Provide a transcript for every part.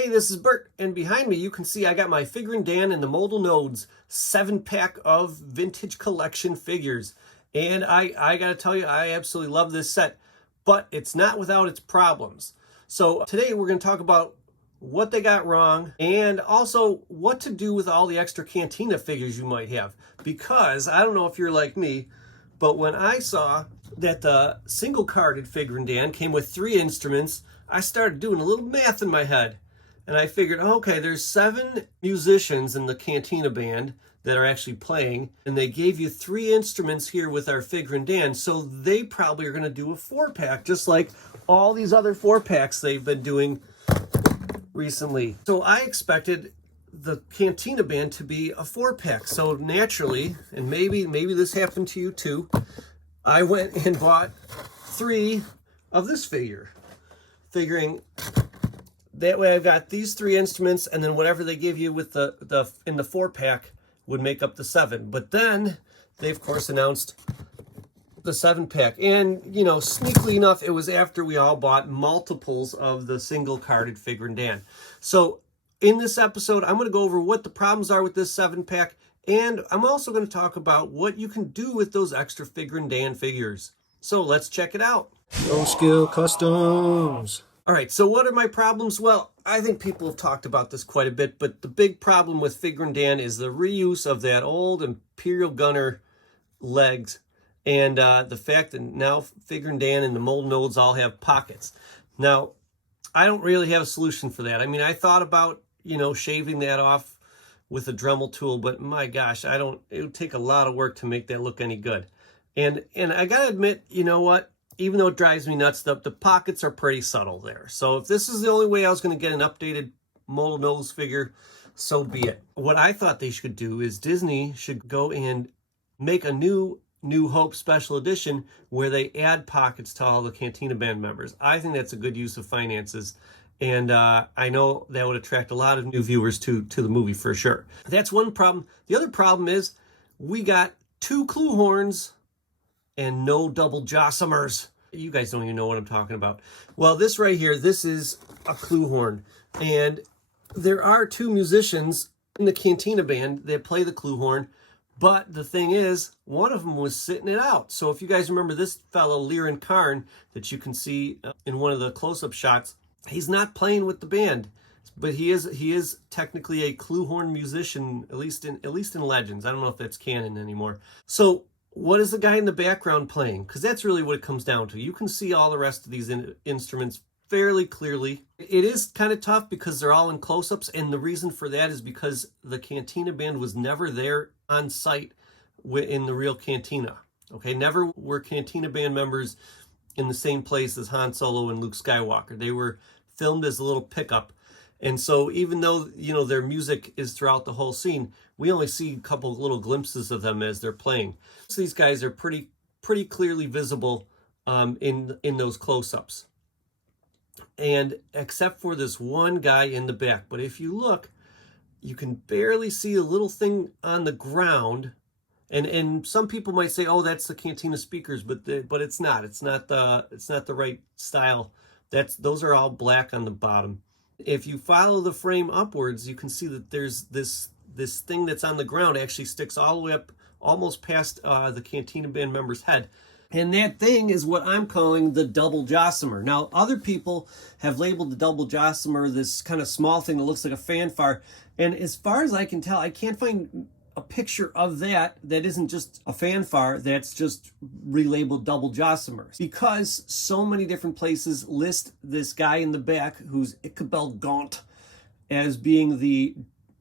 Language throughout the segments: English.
Hey, this is Bert, and behind me you can see I got my Figrin D'an and the Modal Nodes 7-pack of vintage collection figures. And I gotta tell you, I absolutely love this set, but it's not without its problems. So today we're gonna talk about what they got wrong and also what to do with all the extra Cantina figures you might have. Because I don't know if you're like me, but when I saw that the single carded Figrin D'an came with 3 instruments, I started doing a little math in my head. And I figured, okay, there's 7 musicians in the Cantina band that are actually playing, and they gave you 3 instruments here with our Figrin D'an, so they probably are going to do a 4-pack, just like all these other 4-packs they've been doing recently. So I expected the Cantina band to be a 4-pack. So naturally, and maybe this happened to you too, I went and bought 3 of this figure, figuring that way I've got these 3 instruments, and then whatever they give you with the in the 4-pack would make up the 7. But then they of course announced the 7-pack, and you know, sneakily enough, it was after we all bought multiples of the single carded Figrin D'an. So in this episode, I'm going to go over what the problems are with this 7-pack, and I'm also going to talk about what you can do with those extra Figrin D'an figures. So let's check it out. No Skill Customs. All right, so what are my problems? Well, I think people have talked about this quite a bit, but the big problem with Figrin D'an is the reuse of that old Imperial Gunner legs, and the fact that now Figrin D'an and the Modal Nodes all have pockets. Now, I don't really have a solution for that. I mean, I thought about, you know, shaving that off with a Dremel tool, but my gosh, it would take a lot of work to make that look any good. And I gotta admit, you know what? Even though it drives me nuts, the pockets are pretty subtle there. So if this is the only way I was going to get an updated Modal Nodes figure, so be it. What I thought they should do is Disney should go and make a New Hope special edition where they add pockets to all the Cantina band members. I think that's a good use of finances. And I know that would attract a lot of new viewers to the movie for sure. That's one problem. The other problem is we got 2 clue horns and no double jossamers. You guys don't even know what I'm talking about. Well, this right here, this is a clue horn. And there are 2 musicians in the Cantina band that play the clue horn. But the thing is, one of them was sitting it out. So if you guys remember this fellow, Liren Karn, that you can see in one of the close-up shots, he's not playing with the band. But he is technically a clue horn musician, at least in Legends. I don't know if that's canon anymore. So what is the guy in the background playing? Because that's really what it comes down to. You can see all the rest of these instruments fairly clearly. It is kind of tough because they're all in close-ups, and the reason for that is because the Cantina band was never there on site in the real Cantina. Okay, never were Cantina band members in the same place as Han Solo and Luke Skywalker. They were filmed as a little pickup. And so even though, you know, their music is throughout the whole scene, we only see a couple little glimpses of them as they're playing. So these guys are pretty clearly visible in those close-ups. And except for this one guy in the back. But if you look, you can barely see a little thing on the ground. And some people might say, oh, that's the Cantina speakers, but it's not. It's not the right style. Those are all black on the bottom. If you follow the frame upwards, you can see that there's this thing that's on the ground actually sticks all the way up almost past the Cantina band member's head. And that thing is what I'm calling the double jossamer. Now, other people have labeled the double jossamer this kind of small thing that looks like a fanfare. And as far as I can tell, I can't find a picture of that isn't just a fanfare, that's just relabeled double jossamers, because so many different places list this guy in the back who's Ichabod Gaunt as being the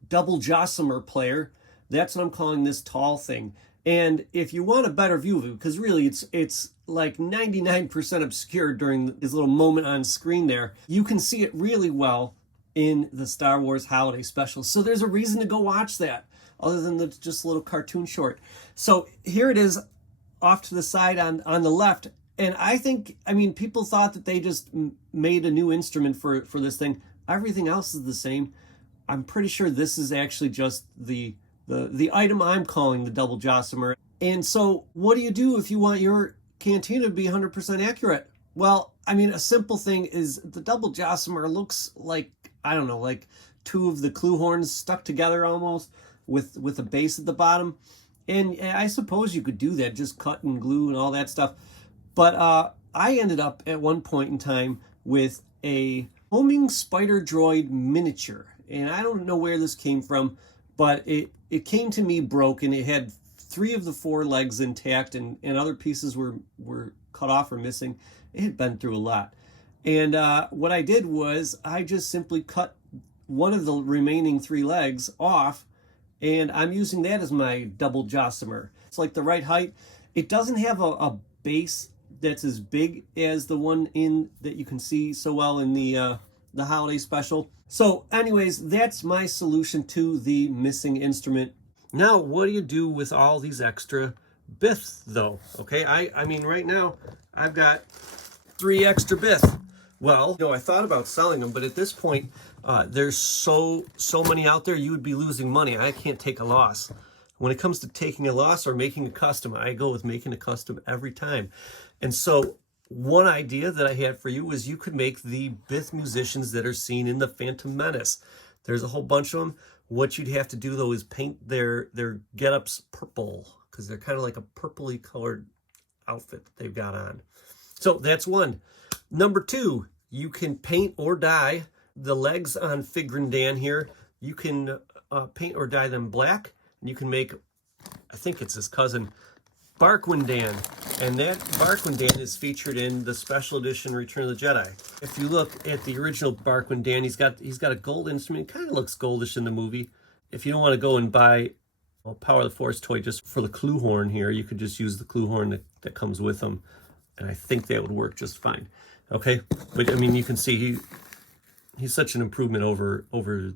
double jossamer player. That's what I'm calling this tall thing. And if you want a better view of it, because really it's like 99% obscured during this little moment on screen there, you can see it really well in the Star Wars Holiday Special. So there's a reason to go watch that, other than just a little cartoon short. So here it is off to the side on the left. And I mean, people thought that they just made a new instrument for this thing. Everything else is the same. I'm pretty sure this is actually just the item I'm calling the double jossamer. And so what do you do if you want your Cantina to be 100% accurate? Well, I mean, a simple thing is the double jossamer looks like I don't know, like two of the clue horns stuck together almost with a base at the bottom. And I suppose you could do that, just cut and glue and all that stuff. But I ended up at one point in time with a homing spider droid miniature. And I don't know where this came from, but it came to me broken. It had 3 of the 4 legs intact, and other pieces were cut off or missing. It had been through a lot. And what I did was I just simply cut one of the remaining 3 legs off, and I'm using that as my double jossamer. It's like the right height. It doesn't have a base that's as big as the one in that you can see so well in the holiday special. So anyways, that's my solution to the missing instrument. Now, what do you do with all these extra biths though? Okay, I mean right now I've got 3 extra biths. Well, I thought about selling them, but at this point, there's so many out there, you would be losing money. I can't take a loss. When it comes to taking a loss or making a custom, I go with making a custom every time. And so one idea that I had for you was you could make the bith musicians that are seen in the Phantom Menace. There's a whole bunch of them. What you'd have to do though is paint their get-ups purple, because they're kind of like a purpley colored outfit that they've got on. So that's one. Number 2, you can paint or dye the legs on Figrin D'an here. You can paint or dye them black, and you can make, I think it's his cousin, Figrin D'an. And that Figrin D'an is featured in the special edition Return of the Jedi. If you look at the original Figrin D'an, he's got a gold instrument. It kind of looks goldish in the movie. If you don't want to go and buy a Power of the Force toy just for the clue horn here, you could just use the clue horn that comes with them. And I think that would work just fine. Okay, but I mean, you can see he's such an improvement over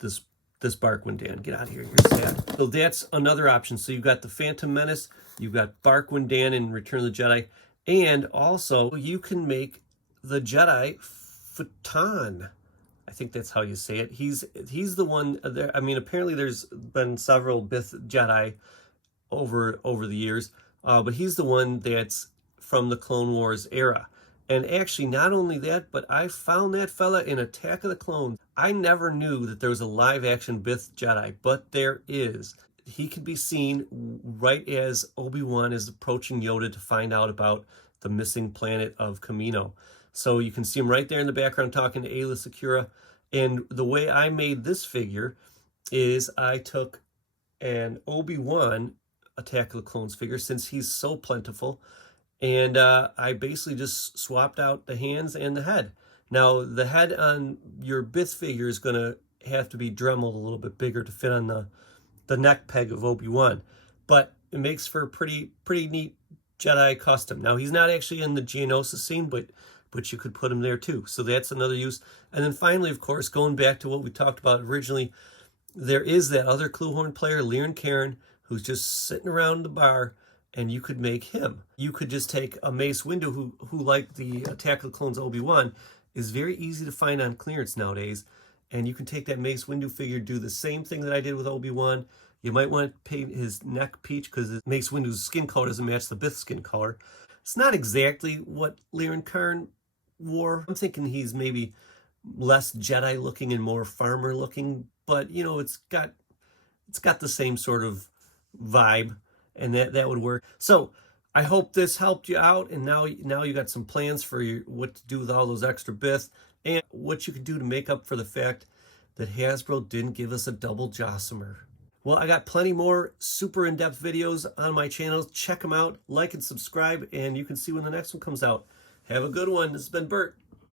this Figrin D'an. Get out of here, you're sad. So that's another option. So you've got the Phantom Menace, you've got Figrin D'an in Return of the Jedi, and also you can make the Jedi Futon. I think that's how you say it. He's the one there. I mean, apparently there's been several Bith Jedi over the years, but he's the one that's from the Clone Wars era. And actually, not only that, but I found that fella in Attack of the Clones. I never knew that there was a live-action Bith Jedi, but there is. He could be seen right as Obi-Wan is approaching Yoda to find out about the missing planet of Kamino. So you can see him right there in the background talking to Aayla Secura. And the way I made this figure is I took an Obi-Wan Attack of the Clones figure, since he's so plentiful, and I basically just swapped out the hands and the head. Now, the head on your Bith figure is going to have to be dremeled a little bit bigger to fit on the neck peg of Obi-Wan. But it makes for a pretty neat Jedi custom. Now, he's not actually in the Geonosis scene, but you could put him there too. So that's another use. And then finally, of course, going back to what we talked about originally, there is that other clue horn player, Liren Karen, who's just sitting around the bar, and you could make him. You could just take a Mace Windu who like the Attack of the Clones Obi-Wan, is very easy to find on clearance nowadays. And you can take that Mace Windu figure, do the same thing that I did with Obi-Wan. You might want to paint his neck peach because Mace Windu's skin color doesn't match the Bith skin color. It's not exactly what Liren Karn wore. I'm thinking he's maybe less Jedi looking and more farmer looking, but it's got the same sort of vibe, and that would work. So I hope this helped you out, and now you got some plans for what to do with all those extra bits, and what you could do to make up for the fact that Hasbro didn't give us a double Jossamer. Well, I got plenty more super in-depth videos on my channel. Check them out, like and subscribe, and you can see when the next one comes out. Have a good one. This has been Bert.